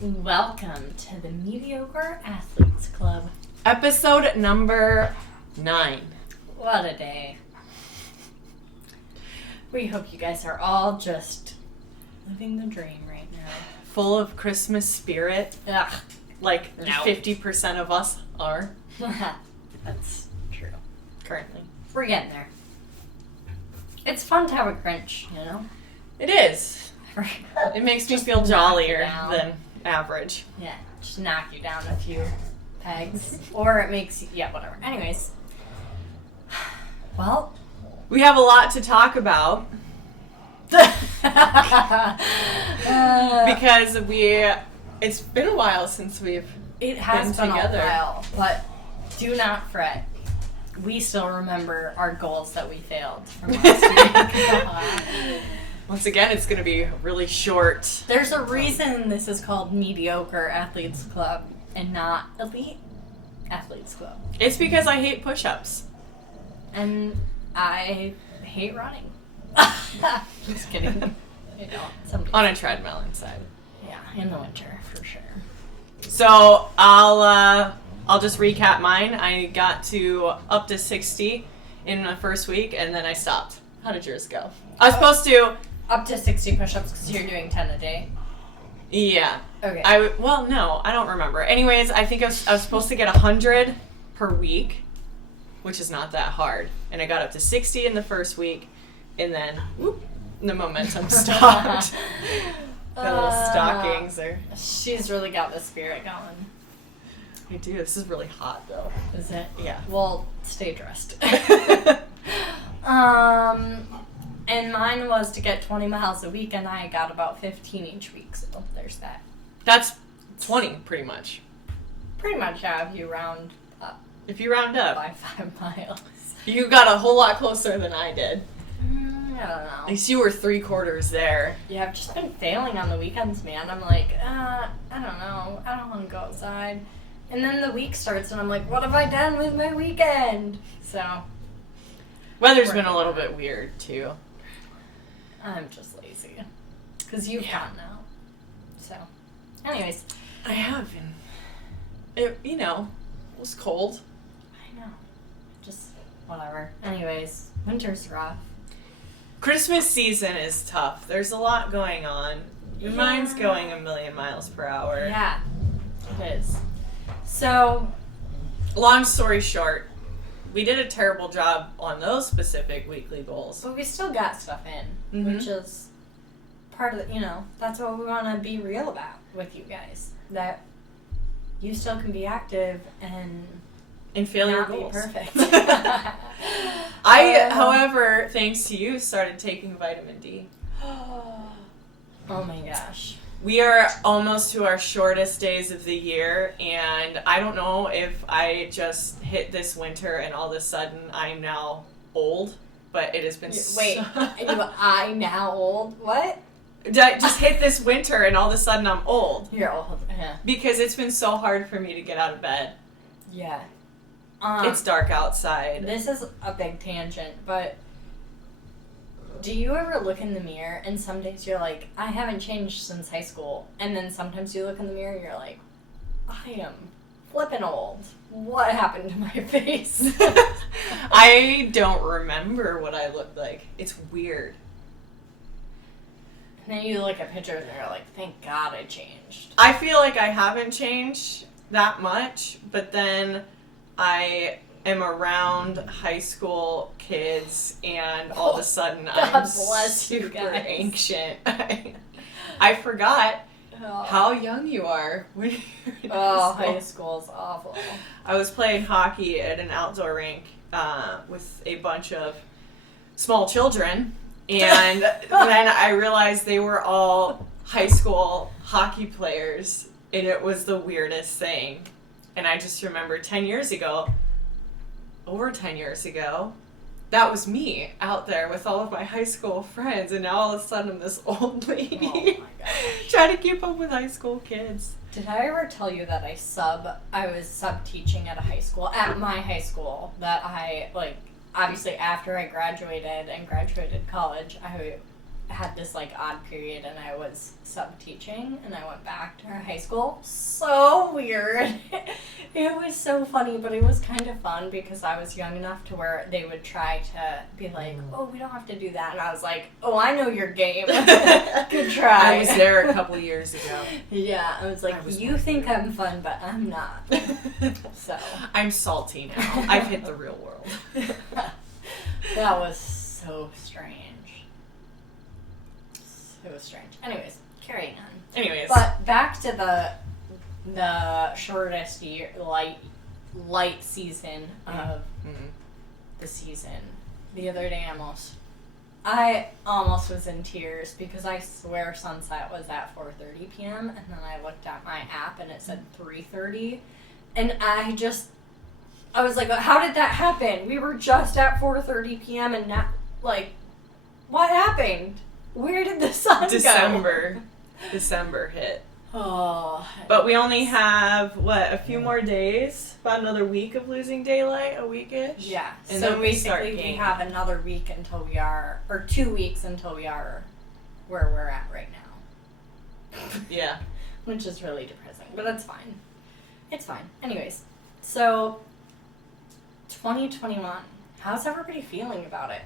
Welcome to the Mediocre Athletes Club. Episode number 9. What a day. We hope you guys are all just living the dream right now. Full of Christmas spirit. Ugh. Like No. 50% of us are That's true. currently. We're getting there. It's fun to have a Grinch, you know? It is. It makes me Just feel knock jollier you down. than average. Yeah, just knock you down a few pegs. Or it makes you, yeah, whatever. Anyways. Well. We have a lot to talk about because it's been a while since we've It has been together. a while, but do not fret. We still remember our goals that we failed from last week. Once again, it's going to be really short. There's a reason this is called Mediocre Athletes Club and not Elite Athletes Club. It's because I hate push-ups. And I hate running. Just kidding. You know, somebody. On a treadmill inside. Yeah, in the winter for sure. So I'll just recap mine. I got to up to 60 in the first week, and then I stopped. How did yours go? I was supposed to. Up to 60 push-ups because you're doing 10 a day. Yeah. Okay. No, I don't remember. Anyways, I think I was supposed to get 100 per week, which is not that hard. And I got up to 60 in the first week, and then whoop, the momentum stopped. The little stockings are. She's really got the spirit going. I do. This is really hot, though. Is it? Yeah. Well, stay dressed. And mine was to get 20 miles a week, and I got about 15 each week, so there's that. That's 20, pretty much. Pretty much how you round up If you round up. by 5 miles. You got a whole lot closer than I did. I don't At know. least you were 3/4 there. Yeah, I've just been failing on the weekends, man. I'm like, I don't know. I don't want to go outside. And then the week starts, and I'm like, what have I done with my weekend? So, Weather's been a little bit weird, too. I'm just lazy. Because you've Yeah. gone out. So, anyways. I have been. It was cold. I know. Just, whatever. Anyways, winter's rough. Christmas season is tough. There's a lot going on. Your mind's going a million miles per hour. Yeah, it is. So, Long story short, we did a terrible job on those specific weekly goals. but we still got stuff in, which is part of the, that's what we want to be real about with you guys. That you still can be active and fail your not be goals. perfect. I, however, thanks to you, started taking vitamin D. Oh my gosh. We are almost to our shortest days of the year, and I don't know if I just hit this winter and all of a sudden I'm now old, but it has been Wait, I now old? What? I just hit this winter and all of a sudden I'm old. You're old. Yeah. Because it's been so hard for me to get out of bed. Yeah. It's dark outside. This is a big tangent, but do you ever look in the mirror and some days you're like, I haven't changed since high school, and then sometimes you look in the mirror and you're like, I am flippin' old. What happened to my face? I don't remember what I looked like. It's weird. And then you look at pictures and you're like, thank God I changed. I feel like I haven't changed that much, but then I am around high school kids, and all of a sudden God I'm bless you super guys. ancient. I forgot how young you are. When you're in high school's awful. I was playing hockey at an outdoor rink with a bunch of small children, and then I realized they were all high school hockey players, and it was the weirdest thing. And I just remember over 10 years ago, that was me out there with all of my high school friends, and now all of a sudden I'm this old lady Oh my gosh. trying to keep up with high school kids. Did I ever tell you that I was sub teaching at my high school, that I, obviously after I graduated college, I had this like odd period and I was sub-teaching and I went back to our high school. So weird. It was so funny, but it was kind of fun because I was young enough to where they would try to be like, oh, we don't have to do that. And I was like, oh, I know your game. Good try. I was there a couple of years ago. Yeah, I was like, you think I'm fun, but I'm not. So. I'm salty now. I've hit the real world. That was so strange. It was strange. Anyways, carrying on. Anyways. But back to the shortest year, light season of the season. The other day I almost was in tears because I swear sunset was at 4:30 p.m. and then I looked at my app and it said 3:30 and I was like, how did that happen? We were just at 4:30 p.m. and now, like, what happened? Where did the sun go? December hit. Oh. But we only have, a few more days? About another week of losing daylight? A week-ish? Yeah. And so then basically we have another week until we are, or 2 weeks until we are where we're at right now. Yeah. Which is really depressing, but that's fine. It's fine. Anyways, so 2021. How's everybody feeling about it?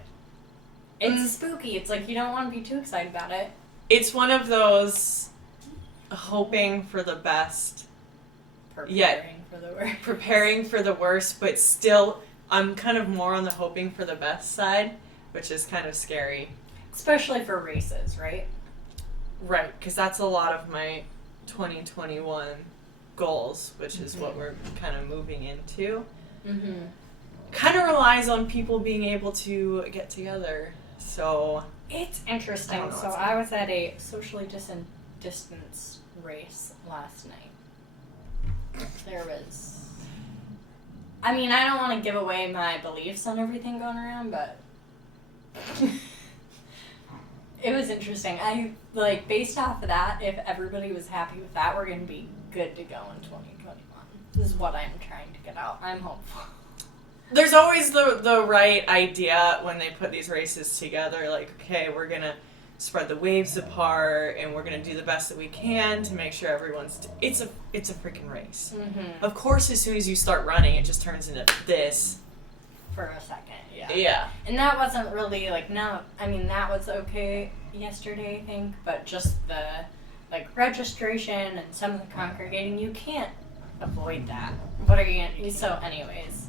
It's spooky. It's like you don't want to be too excited about it. It's one of those hoping for the best. Preparing for the worst. Preparing for the worst, but still, I'm kind of more on the hoping for the best side, which is kind of scary. Especially for races, right? Right, because that's a lot of my 2021 goals, which is what we're kind of moving into. Mm-hmm. Kind of relies on people being able to get together. So it's interesting. So I was at a socially distanced race last night. There was, I mean, I don't want to give away my beliefs on everything going around, but it was interesting. I, like, based off of that, if everybody was happy with that, we're going to be good to go in 2021. This is what I'm trying to get out. I'm hopeful. There's always the right idea when they put these races together, like, okay, we're going to spread the waves apart, and we're going to do the best that we can to make sure everyone's... It's a freaking race. Mm-hmm. Of course, as soon as you start running, it just turns into this. For a second, yeah. Yeah. And that wasn't really, like, no, I mean, that was okay yesterday, I think, but just the, like, registration and some of the congregating, you can't avoid that. What are you going to do? So, anyways...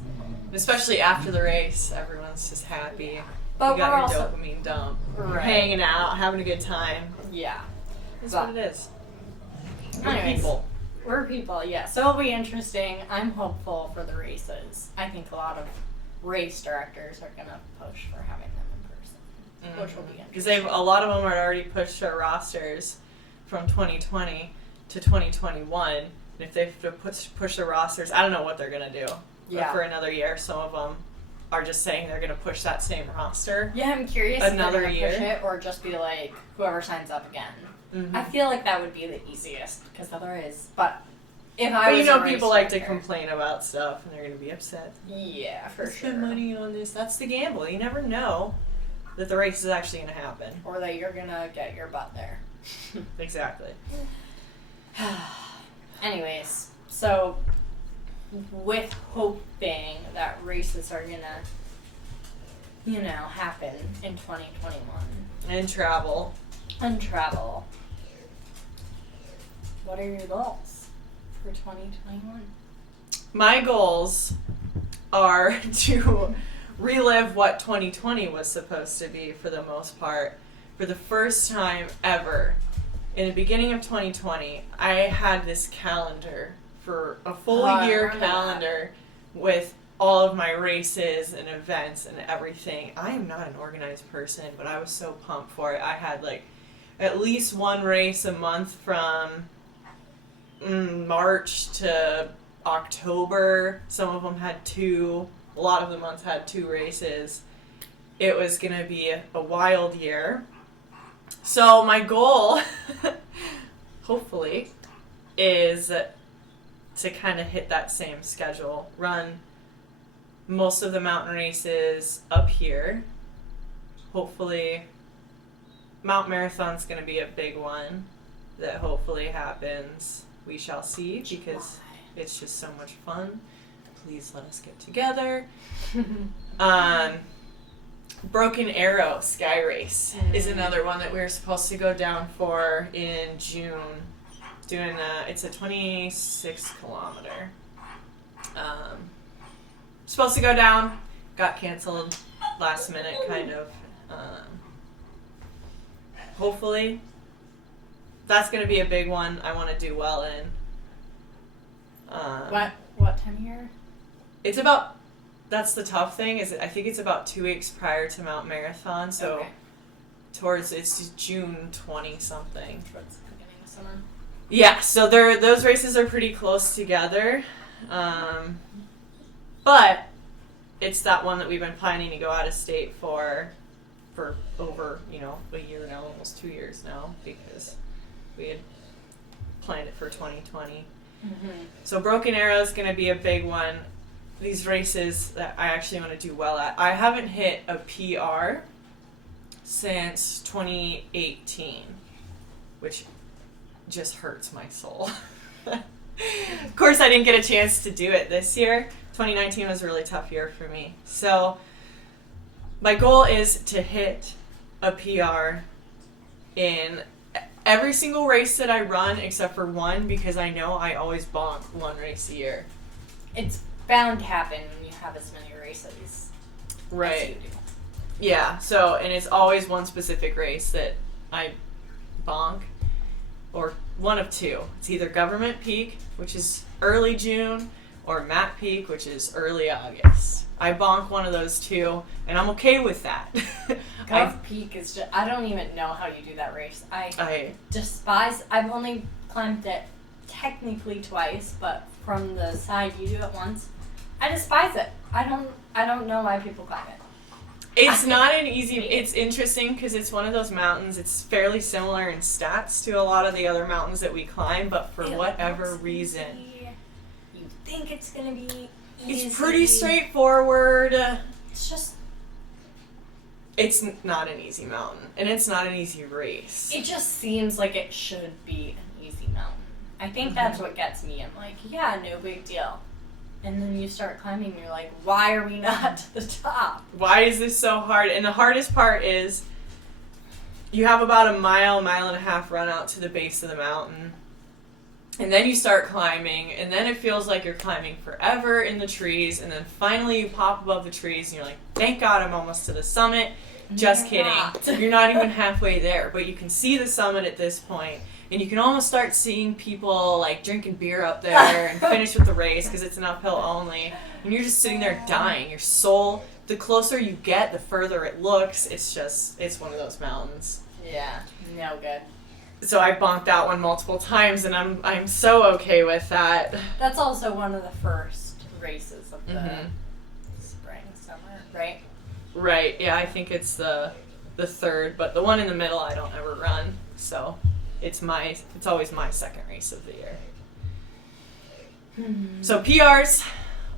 Especially after the race, everyone's just happy. Yeah. But you got we're your also, dopamine dump. Right. You're hanging out, having a good time. Yeah. That's what it is. Anyways, we're people, yeah. So it'll be interesting. I'm hopeful for the races. I think a lot of race directors are going to push for having them in person, which will be interesting. Because a lot of them are already pushed their rosters from 2020 to 2021. And if they have to push their rosters, I don't know what they're going to do. Yeah. For another year. Some of them are just saying they're going to push that same roster. Yeah, I'm curious another if year. Push it or just be like, whoever signs up again. Mm-hmm. I feel like that would be the easiest because otherwise, but if I was people like to complain about stuff and they're going to be upset. Yeah, for sure. Spend money on this. That's the gamble. You never know that the race is actually going to happen. Or that you're going to get your butt there. Exactly. Anyways, so... with hoping that races are gonna, happen in 2021. And travel. What are your goals for 2021? My goals are to relive what 2020 was supposed to be for the most part. For the first time ever, in the beginning of 2020, I had this calendar for a full year calendar with all of my races and events and everything. I am not an organized person, but I was so pumped for it. I had like at least one race a month from March to October. Some of them had 2. A lot of the months had 2 races. It was going to be a wild year. So my goal, hopefully, is to kind of hit that same schedule. Run most of the mountain races up here. Hopefully Mount Marathon's going to be a big one that hopefully happens. We shall see, because it's just so much fun. Please let us get together. Broken Arrow Sky Race is another one that we were supposed to go down for in June. It's a 26 kilometer. Supposed to go down, got canceled last minute, kind of. Hopefully, that's going to be a big one I want to do well in. What time of year? It's about, that's the tough thing, is I think it's about 2 weeks prior to Mount Marathon, so it's June 20 something. Towards the beginning of summer. Yeah, so those races are pretty close together. But it's that one that we've been planning to go out of state for over, a year now, almost 2 years now, because we had planned it for 2020. Mm-hmm. So Broken Arrow is going to be a big one. These races that I actually want to do well at. I haven't hit a PR since 2018, which just hurts my soul. Of course, I didn't get a chance to do it this year. 2019 was a really tough year for me. So my goal is to hit a PR in every single race that I run except for one, because I know I always bonk one race a year. It's bound to happen when you have as many races. Right. As you do. Yeah, so, and it's always one specific race that I bonk, or one of two. It's either Government Peak, which is early June, or Matt Peak, which is early August. I bonk one of those two, and I'm okay with that. Peak is just, I don't even know how you do that race. I despise, I've only climbed it technically twice, but from the side you do it once. I despise it. I don't know why people climb it. It's not an easy, it's interesting because it's one of those mountains, it's fairly similar in stats to a lot of the other mountains that we climb, but for whatever reason. You think it's going to be easy. It's pretty straightforward. It's just. It's not an easy mountain, and it's not an easy race. It just seems like it should be an easy mountain. I think that's what gets me. I'm like, yeah, no big deal. And then you start climbing, and you're like, why are we not to the top? Why is this so hard? And the hardest part is you have about a mile and a half run out to the base of the mountain. And then you start climbing, and then it feels like you're climbing forever in the trees, and then finally you pop above the trees, and you're like, thank God I'm almost to the summit. Just kidding. You're not even halfway there, but you can see the summit at this point. And you can almost start seeing people like drinking beer up there and finish with the race because it's an uphill only. And you're just sitting there dying. Your soul, the closer you get, the further it looks. It's one of those mountains. Yeah, no good. So I bonked that one multiple times, and I'm so okay with that. That's also one of the first races of the spring, summer, right? Right, yeah, I think it's the third, but the one in the middle I don't ever run, so it's always my second race of the year. So PRs,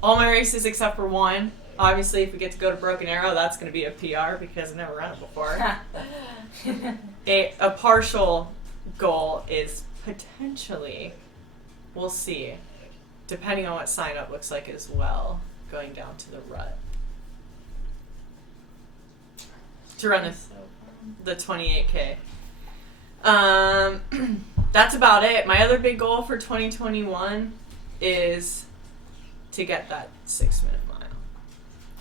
all my races except for one. Obviously, if we get to go to Broken Arrow, that's going to be a PR because I've never run it before. A partial goal is potentially, we'll see, depending on what sign up looks like as well, going down to the rut. To run the 28K. That's about it. My other big goal for 2021 is to get that 6-minute mile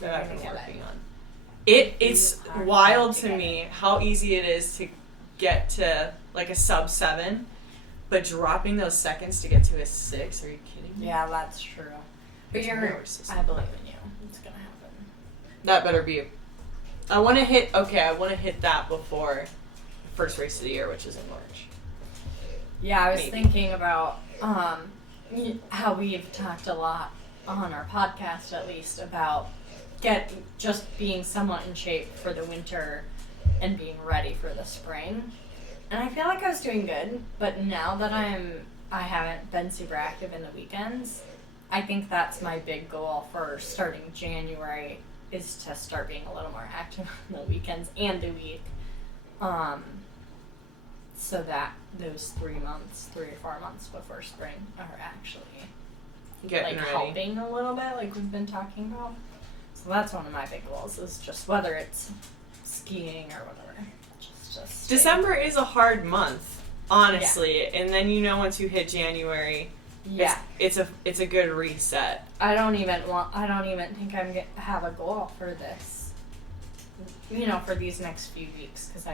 that I've been working on. It's wild to me how easy it is to get to like a sub 7, but dropping those seconds to get to a 6, are you kidding me? Yeah, that's true. But I believe in you. It's gonna happen. That better be I want to hit that before the first race of the year, which is in March. Yeah, I was thinking about how we've talked a lot on our podcast, at least, about just being somewhat in shape for the winter and being ready for the spring. And I feel like I was doing good, but now that I haven't been super active in the weekends, I think that's my big goal for starting January is to start being a little more active on the weekends and the week. so that those 3 months, 3 or 4 months before spring are actually Getting like ready. helping a little bit, like we've been talking about. So that's one of my big goals, is just whether it's skiing or whatever. Just December is a hard month, honestly, and then once you hit January, yeah. it's a good reset. I don't even think I'm gonna have a goal for this. For these next few weeks, because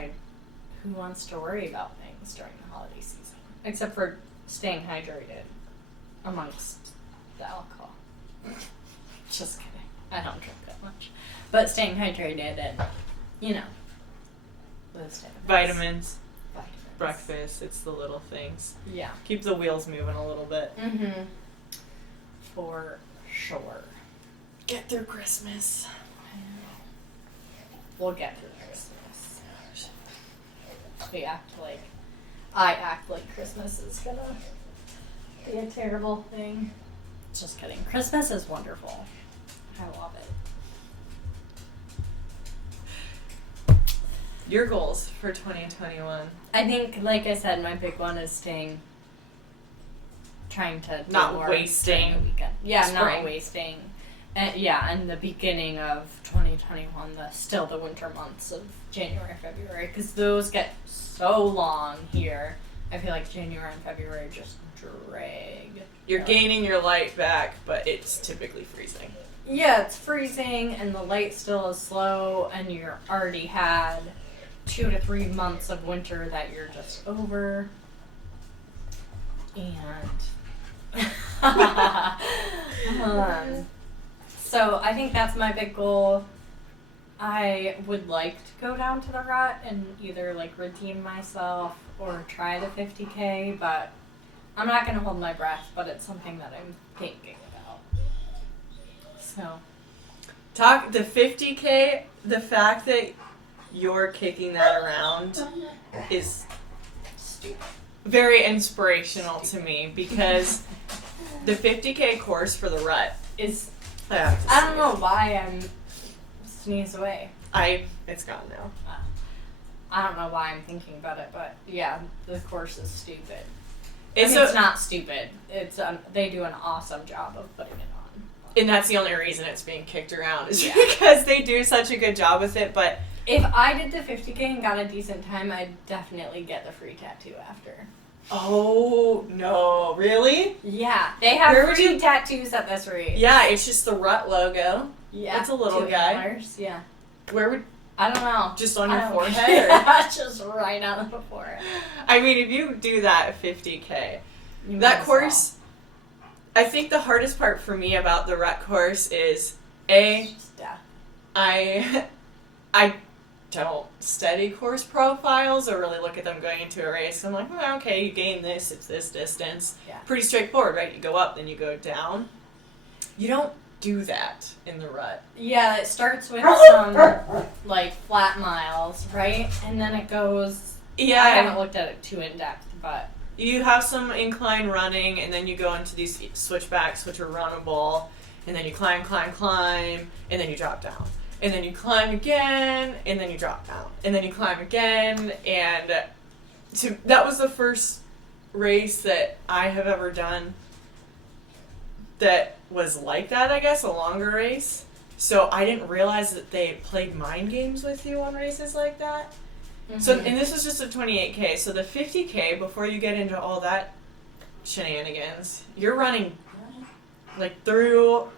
who wants to worry about things during the holiday season, except for staying hydrated amongst the alcohol. Just kidding. I don't drink that much, but staying hydrated and those type of things. Vitamins, breakfast, it's the little things. Yeah. Keep the wheels moving a little bit. Mm-hmm. For sure. Get through Christmas. We'll get through Christmas. I act like Christmas is gonna be a terrible thing. Just kidding. Christmas is wonderful. I love it. Your goals for 2021? I think, like I said, my big one is trying to do Not more wasting during the weekend. Yeah, spring. not wasting. And the beginning of 2021, the winter months of January, February, because those get so long here. I feel like January and February just drag. You're gaining your light back, but it's typically freezing. Yeah, it's freezing, and the light still is slow, and you're already had 2 to 3 months of winter that you're just over. And so I think that's my big goal. I would like to go down to the rut and either redeem myself or try the 50K, but I'm not going to hold my breath, but it's something that I'm thinking about. So. The 50K, the fact that you're kicking that around is Stupid. very inspirational to me, because the 50K course for the rut is. I don't know why I'm sneeze away. It's gone now. I don't know why I'm thinking about it, but yeah, the course is stupid. It's not stupid. It's they do an awesome job of putting it on. And that's the only reason it's being kicked around, is Yeah. because they do such a good job with it. But if I did the 50K and got a decent time, I'd definitely get the free tattoo after. oh no, really? Yeah, they have Where would free you- tattoos at this race. Yeah, it's just the rut logo. Yeah, It's a little 2 guy. antlers, yeah. Where would I don't know. just on I your don't forehead? care. Or? Just right on the forehead. I mean, if you do that 50K, You might that as course. I think the hardest part for me about the rut course is well. Just death. I don't study course profiles or really look at them going into a race. I'm like, well, okay, you gain this, it's this distance. Yeah. Pretty straightforward, right? You go up, then you go down. You don't do that in the rut. Yeah, it starts with some flat miles, right? And then it goes. Yeah. I haven't looked at it too in depth, but You have some incline running, and then you go into these switchbacks, which are runnable, and then you climb, and then you drop down. And then you climb again, and then you drop down. And then you climb again, and that was the first race that I have ever done that was like that, I guess, a longer race. So I didn't realize that they played mind games with you on races like that. So, and this was just a 28K. So the 50K, before you get into all that shenanigans, you're running through,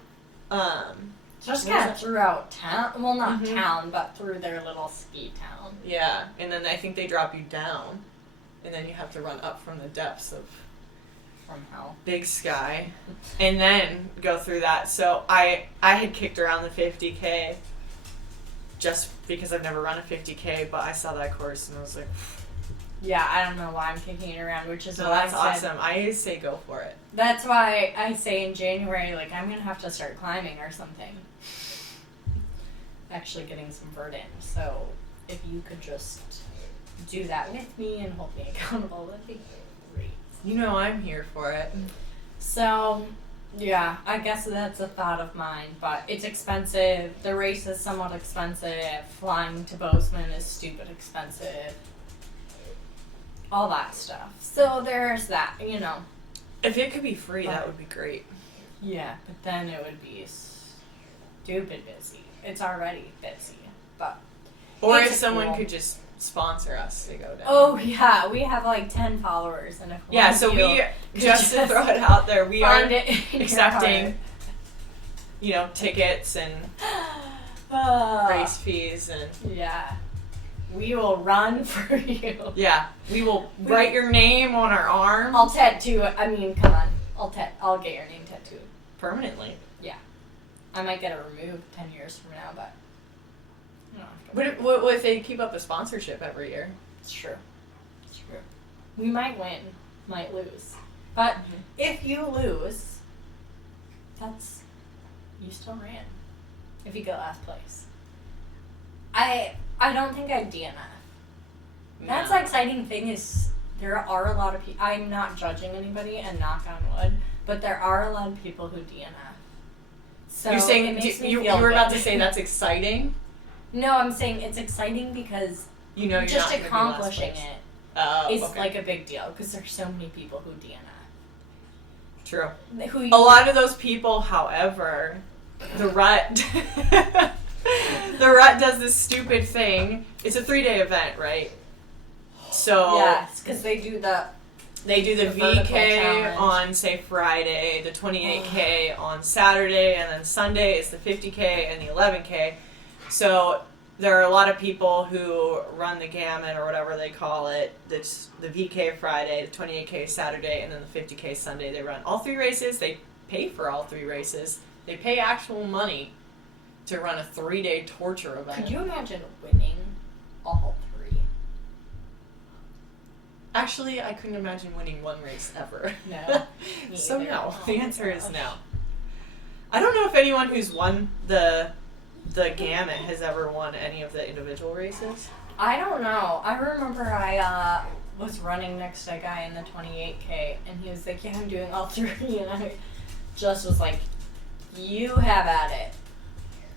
just what kind was of throughout town. Well, not Mhm. town, but through their little ski town. yeah, and then I think they drop you down, and then you have to run up from the depths of From hell. Big Sky, and then go through that. So I had kicked around the 50K just because I've never run a 50K, but I saw that course and I was like, Yeah, I don't know why I'm kicking it around, which is so why that's I said, awesome. I say go for it. That's why I say in January, I'm gonna have to start climbing or something. Actually getting some vert in. So if you could just do that with me and hold me accountable, that'd be great. You know I'm here for it. So, yeah, I guess that's a thought of mine, but it's expensive. The race is somewhat expensive. Flying to Bozeman is stupid expensive. all that stuff. So there's that, you know. If it could be free, that would be great. Yeah, but then it would be stupid busy. It's already busy, but. Or if someone could just sponsor us to go down. Oh yeah, we have like 10 followers, and if so we just to throw it out there, we are accepting, tickets and race fees and we will run for you. Yeah, we will write your name on our arm. I'll tattoo it. I mean, come on, I'll get your name tattooed permanently. Yeah, I might get it removed 10 years from now, but. What if they keep up a sponsorship every year? It's true. We might win, might lose. But if you lose, you still ran. If you get last place. I don't think I'd DNF. No. That's the exciting thing is there are a lot of people, I'm not judging anybody and knock on wood, but there are a lot of people who DNF. So you're saying, it makes me you feel were good. about to say that's exciting? No, I'm saying it's exciting because you're just not accomplishing it is okay. like a big deal because there's so many people who DNF. True. A lot of those people, however, the Rut does this stupid thing. It's a 3-day event, right? So yes, because they do the VK on, say, Friday, the 28K on Saturday, and then Sunday is the 50K and the 11K. So there are a lot of people who run the gamut or whatever they call it. That's the VK Friday, the 28K Saturday, and then the 50K Sunday. They run all 3 races. They pay for all 3 races. They pay actual money to run a 3-day torture event. Could you imagine winning all 3? Actually, I couldn't imagine winning 1 race ever. No. So no. The answer is no. I don't know if anyone who's won the gamut has ever won any of the individual races. I don't know. I remember I was running next to a guy in the 28K, and he was like, yeah, I'm doing all 3, and I just was like, you have at it.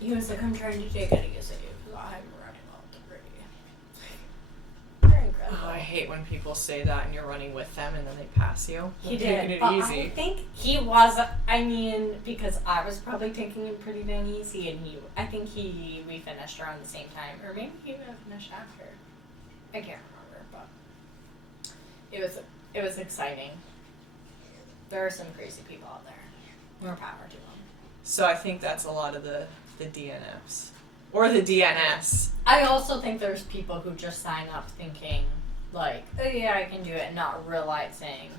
He was like, I'm trying to take it easy, because I'm running all 3. They're incredible. Oh, I hate when people say that and you're running with them and then they pass you. He Taking did, it but easy. I think he was, because I was probably taking it pretty dang easy, and we finished around the same time, or maybe he even finished after. I can't remember, but it was exciting. There are some crazy people out there. More power to them. So I think that's a lot of the DNFs. Or the DNS. I also think there's people who just sign up thinking, like, oh yeah, I can do it, and not realizing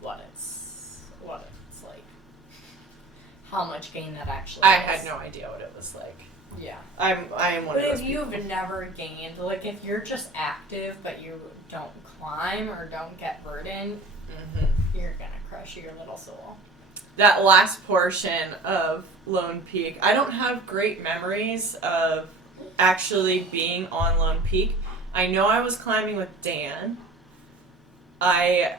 what it's like. How much gain that actually is. I had no idea what it was like. Yeah. I am one of those people. But if you've never gained, like if you're just active but you don't climb or don't get burdened, you're gonna crush your little soul. That last portion of Lone Peak, I don't have great memories of actually being on Lone Peak. I know I was climbing with Dan. I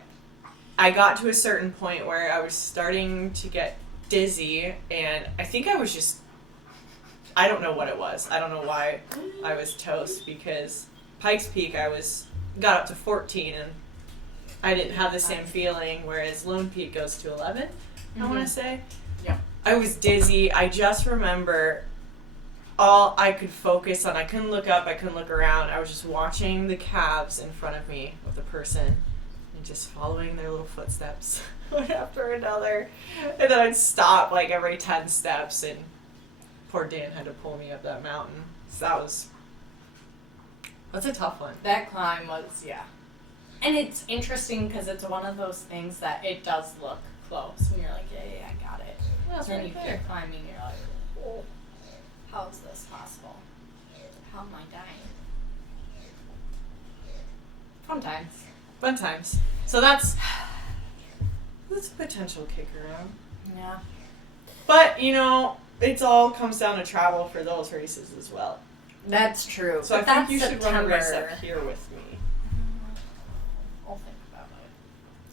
got to a certain point where I was starting to get dizzy, and I think I was just, I don't know what it was. I don't know why I was toast, because Pikes Peak got up to 14 and I didn't have the same feeling, whereas Lone Peak goes to 11, I want to say. Yeah. I was dizzy. I just remember all I could focus on, I couldn't look up, I couldn't look around. I was just watching the calves in front of me with the person and just following their little footsteps one after another. And then I'd stop like every 10 steps, and poor Dan had to pull me up that mountain. So that's a tough one. That climb was, yeah. And it's interesting because it's one of those things that it does look close, and you're like, yeah, I got it. That's so when right you there. keep climbing, you're like, oh, how is this possible? How am I dying? Fun times. Fun times. So that's a potential kicker out. Yeah. But, it all comes down to travel for those races as well. That's true. So but I think that's you should run a race September. up here with me. I'll think about it.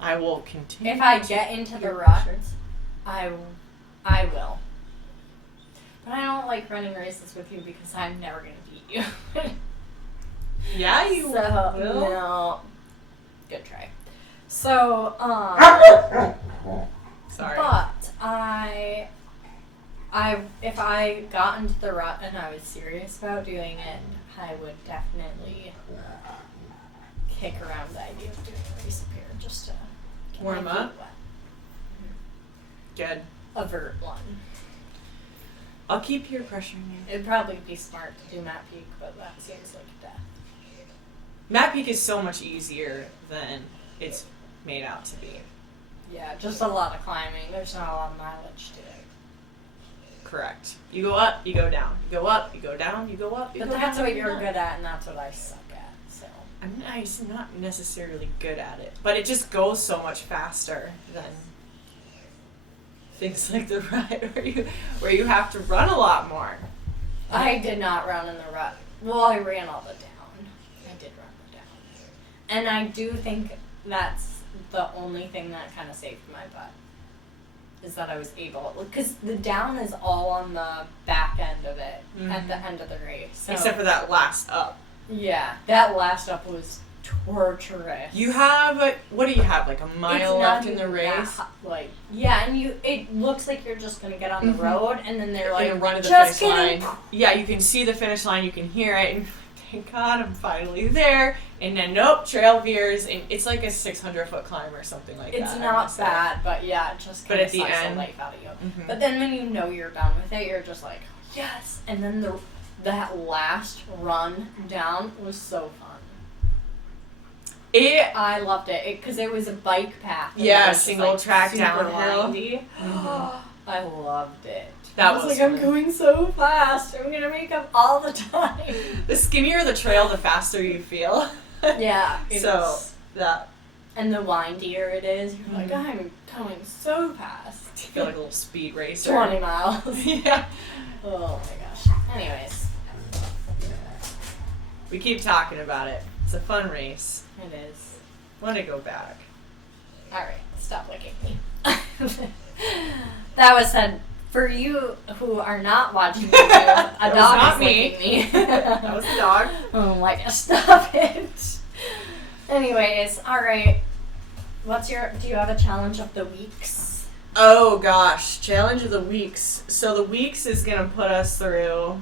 I will continue. If I get into the peer rut, pressure. I will. But I don't like running races with you because I'm never going to beat you. Yeah, you so, will. No. Good try. So, Sorry. but if I got into the rut and I was serious about doing it, I would definitely kick around the idea of doing a race up here just to get Warm my up? feet wet. Good. Avert one. I'll keep peer pressuring you. It'd probably be smart to do Map Peak, but that seems like death. Map Peak is so much easier than it's made out to be. Yeah, just a lot of climbing. There's not a lot of mileage to it. Correct. You go up, you go down. You go up, you go down, you go up, you But go down. that's what you you're go down. good at, and that's what I suck at. So I'm not necessarily good at it, but it just goes so much faster than things like the rut where you have to run a lot more. I did not run in the rut. Well, I ran all the down. I did run the down. And I do think that's the only thing that kind of saved my butt. Is that I was able, because the down is all on the back end of it at the end of the race. So, Except for that last up. yeah, that last up was torturous. You have, what do you have, like a mile It's left not in the even race? that like, yeah, and it looks like you're just gonna get on the road, and then they're like, You're gonna run to the just finish kidding. line. Yeah, you can see the finish line, you can hear it, and thank God I'm finally there. And then nope, trail veers, and it's like a 600-foot climb or something like that. It's I not wanna say. bad, but yeah, it just But kind at of the sucks end- the life out of you. Mhm. But then when you know you're done with it, you're just like, yes. And then that last run down was so fun. I loved it because it was a bike path. and Yeah, it was just, single track super downhill. windy. Mhm. I loved it. That I was was like, I'm fun. going so fast. I'm gonna make up all the time. The skinnier the trail, the faster you feel. Yeah. So It's, that and the windier it is, you're like, Mhm. I'm going so fast. you feel like a little speed racer. 20 miles. Yeah. Oh my gosh. Anyways, We keep talking about it. It's a fun race. it is. Want to go back. Alright, stop licking me. That was said for you who are not watching the video, a was dog not is me. licking me. That was the dog. Oh my gosh, stop it. Anyways, alright. Do you have a challenge of the weeks? Oh gosh, challenge of the weeks. So the weeks is gonna put us through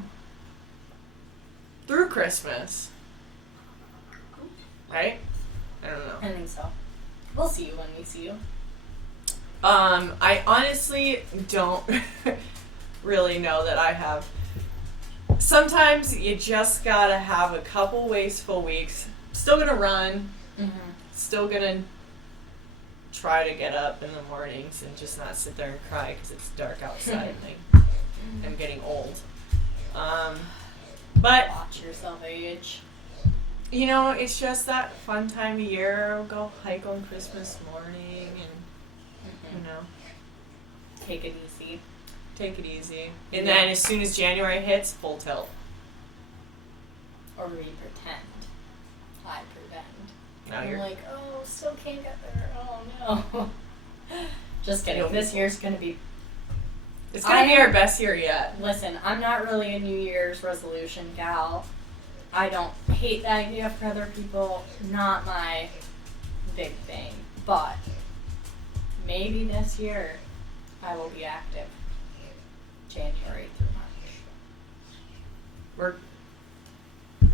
Christmas, right? I don't know. I think so. We'll see you when we see you. I honestly don't really know that I have. Sometimes you just gotta have a couple wasteful weeks. Still gonna run. Still gonna try to get up in the mornings and just not sit there and cry because it's dark outside and I'm getting old. But Watch yourself age. you know, it's just that fun time of year. We'll go hike on Christmas morning and you know, Take it easy. take it easy. And then as soon as January hits, full tilt. Or we pretend. I pretend. Now I'm you're like, oh, still can't get there. Oh no. Just kidding. You'll be This year's gonna be. it's gonna be I- our best year yet. Listen, I'm not really a New Year's resolution gal. I don't hate the idea for other people. Not my big thing. But maybe this year I will be active. January through March.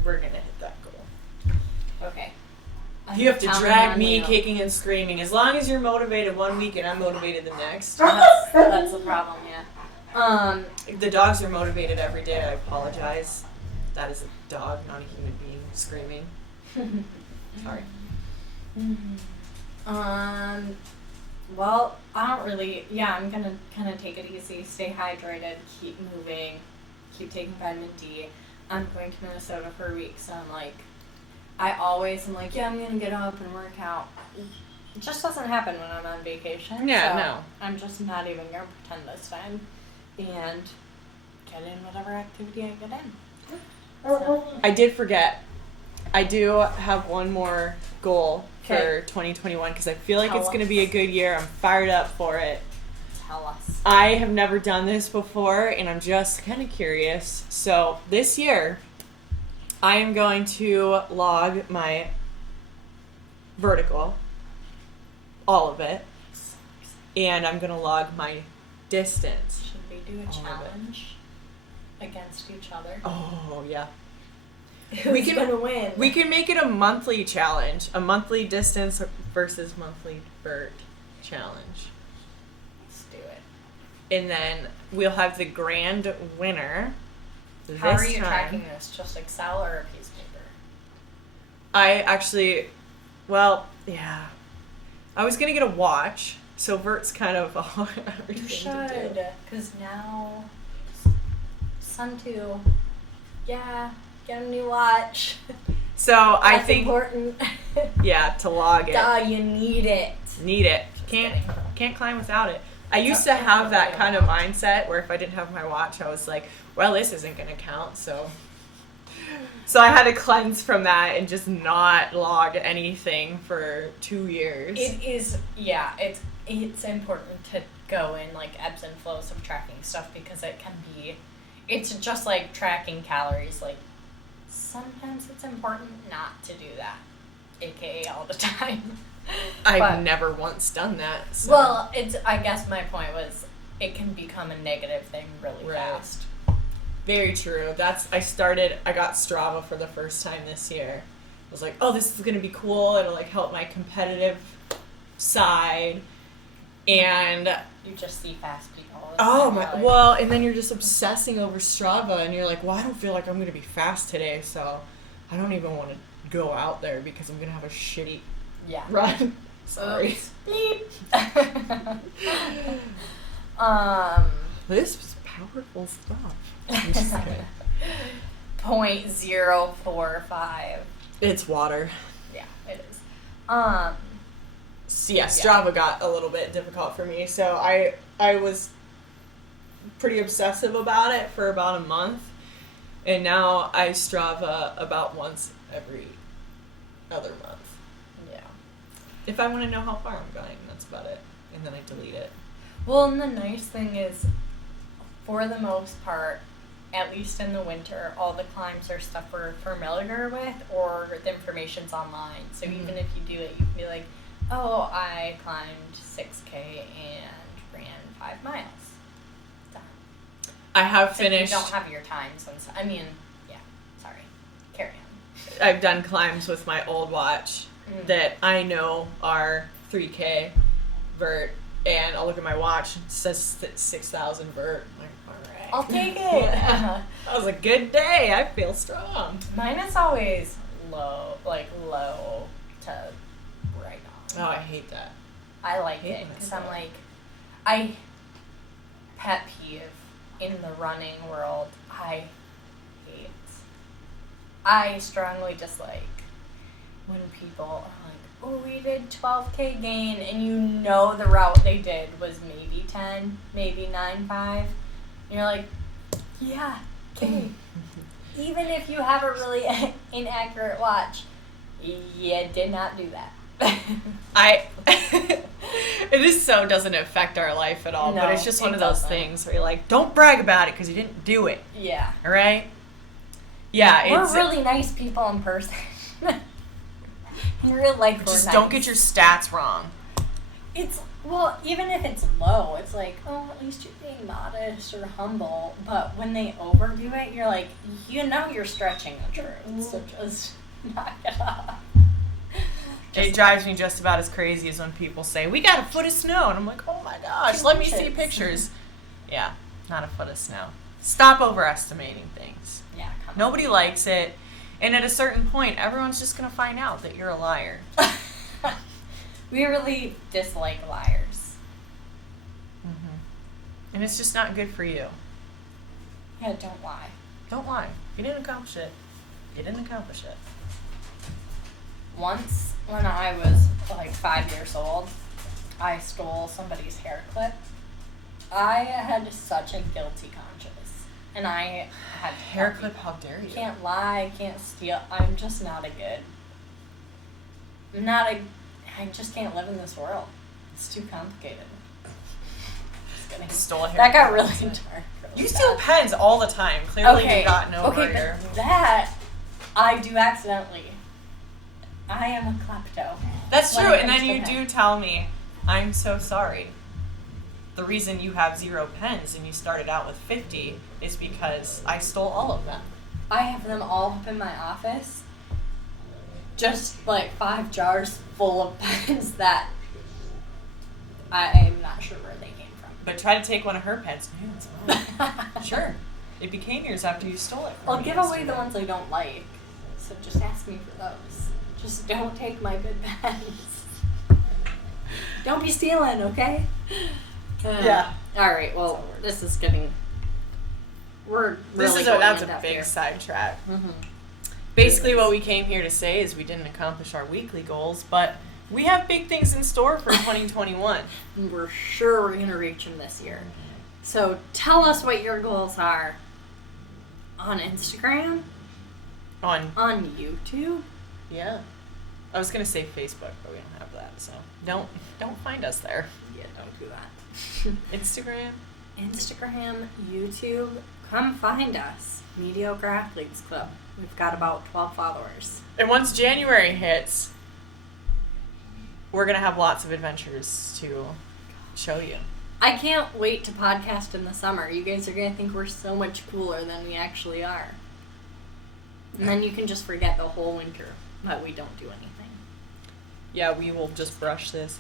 We're gonna hit that goal. Okay. You have to Counting drag on me you. kicking and screaming. As long as you're motivated one week and I'm motivated the next. That's the problem, yeah. If the dogs are motivated every day, I apologize. That is a dog, not a human being, screaming. Sorry. Well, I don't really, I'm gonna kind of take it easy, stay hydrated, keep moving, keep taking vitamin D. I'm going to Minnesota for a week, so I'm like, I always am like, yeah, I'm gonna get up and work out. It just doesn't happen when I'm on vacation. Yeah, so no. I'm just not even gonna pretend this time and get in whatever activity I get in. So, I did forget. I do have one more goal for Okay. 2021 because I feel like Tell it's going to us. be a good year. I'm fired up for it. tell us. I have never done this before and I'm just kind of curious. So this year, I am going to log my vertical, all of it, and I'm gonna log my distance. Should we do a challenge against each other? Oh yeah. Who's gonna win? We can make it a monthly challenge, a monthly distance versus monthly vert challenge. Let's do it. And then we'll have the grand winner. How are you tracking this? Just Excel or a piece of paper? I actually, well, yeah. I was going to get a watch, so vert's kind of a hard You thing should, to do. because now, Sun 2, yeah, get a new watch. So I That's think, important. yeah, to log it. Duh, you need it. Need it. Can't climb without it. I used to have that kind of mindset where if I didn't have my watch, I was like, well, this isn't going to count, so I had to cleanse from that and just not log anything for 2 years. It is, yeah, it's important to go in, like, ebbs and flows of tracking stuff because it can be, it's just like tracking calories, like, sometimes it's important not to do that, aka all the time. I've never once done that. So. Well, I guess my point was it can become a negative thing really fast. Very true. I got Strava for the first time this year. I was like, oh, this is going to be cool. It'll like help my competitive side. And you just see fast people. Oh my, well, and then you're just obsessing over Strava and you're like, well, I don't feel like I'm going to be fast today, so I don't even want to go out there because I'm going to have a shitty run. Sorry. Beep. This was powerful stuff. I'm just kidding. 0.045. It's water. Yeah, it is. So yeah, Strava got a little bit difficult for me. So I was pretty obsessive about it for about a month. And now I Strava about once every other month. Yeah. If I want to know how far I'm going, that's about it. And then I delete it. Well, and the nice thing is, for the most part, at least in the winter, all the climbs are stuff we're familiar with or the information's online. So even if you do it, you can be like, oh, I climbed 6K and ran 5 miles. Done. I have Except finished. You don't have your times. Sorry. Carry on. I've done climbs with my old watch that I know are 3K vert, and I'll look at my watch, it says 6,000 vert. I'm like, all right. I'll take it. That was a good day. I feel strong. Mine is always low to right on. Oh, I hate that. I like it because I'm like, pet peeve in the running world, I strongly dislike when people are like, oh, we did 12K gain, and you know the route they did was maybe 10, maybe 9.5. And you're like, yeah, okay. Even if you have a really inaccurate watch, you did not do that. It just so doesn't affect our life at all, but it's just one of those things where you're like, don't brag about it because you didn't do it. Yeah. All right? Yeah, we're really nice people in person. In real life, just don't get your stats wrong. Even if it's low, it's like, oh, at least you're being modest or humble. But when they overdo it, you're like, you're stretching the truth. So just knock it off. It drives me just about as crazy as when people say, we got a foot of snow. And I'm like, oh my gosh, let me see pictures. Yeah, not a foot of snow. Stop overestimating things. Yeah, Nobody likes it. And at a certain point, everyone's just going to find out that you're a liar. We really dislike liars. Mm-hmm. And it's just not good for you. Yeah, don't lie. Don't lie. You didn't accomplish it. You didn't accomplish it. Once, when I was like 5 years old, I stole somebody's hair clip. I had such a guilty conscience. And I had hair clip, how dare you? Can't lie, can't steal. I'm just not a good. I just can't live in this world. It's too complicated. Just kidding. Stole a hair that got clip. really dark. You steal pens all the time. Clearly you've gotten over but that I do accidentally. I am a klepto. That's when true, it and comes then to you pens. do tell me, I'm so sorry. The reason you have 0 pens and you started out with 50 is because I stole all of them. I have them all up in my office. Just like 5 jars full of pens that I'm not sure where they came from. But try to take one of her pens. No, it's mine. Sure. It became yours after you stole it from I'll me give away yesterday. the ones I don't like. So just ask me for those. Just don't take my good pens. Don't be stealing, okay? Yeah. All right. Well, this is getting. We're really That's going a in-depth big here. sidetrack. Mm-hmm. Basically, what we came here to say is we didn't accomplish our weekly goals, but we have big things in store for 2021. And we're sure we're gonna reach them this year. So tell us what your goals are on Instagram, On YouTube. yeah, I was gonna say Facebook, but we don't have that, so don't find us there. Yeah, don't do that. Instagram. Instagram, YouTube, come find us. Mediocre Athletes Club. We've got about 12 followers. And once January hits, we're gonna have lots of adventures to show you. I can't wait to podcast in the summer. You guys are going to think we're so much cooler than we actually are. And then you can just forget the whole winter that we don't do anything. Yeah, we will just brush this.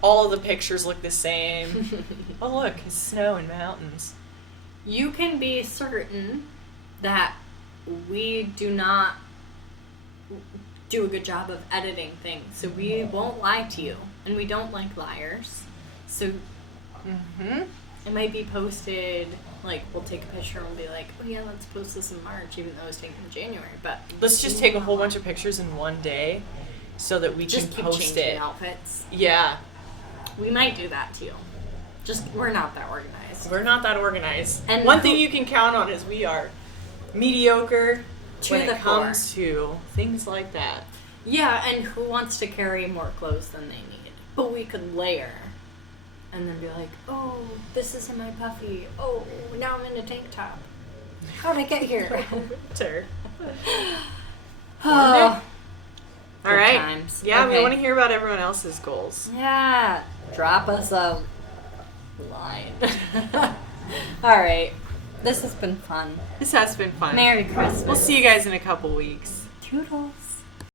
All of the pictures look the same. Oh look, it's snow and mountains. You can be certain that we do not do a good job of editing things. So we won't lie to you. And we don't like liars. So it might be posted, like, we'll take a picture and be like, oh yeah, let's post this in March, even though it was taken in January. But Let's just take a whole bunch of pictures in one day so that we just can keep post changing it. outfits. Yeah. We might do that too. Just, we're not that organized. We're not that organized. And one thing you can count on is we are mediocre To when the it comes to things like that. Yeah, and who wants to carry more clothes than they need? But we could layer. And then be like, oh, this is in my puffy. Oh, now I'm in a tank top. How'd I get here? Winter. Oh, All good right. times. Yeah, we Okay. want to hear about everyone else's goals. Yeah, drop us a line. All right, this has been fun. This has been fun. Merry Christmas. We'll see you guys in a couple weeks. Toodles.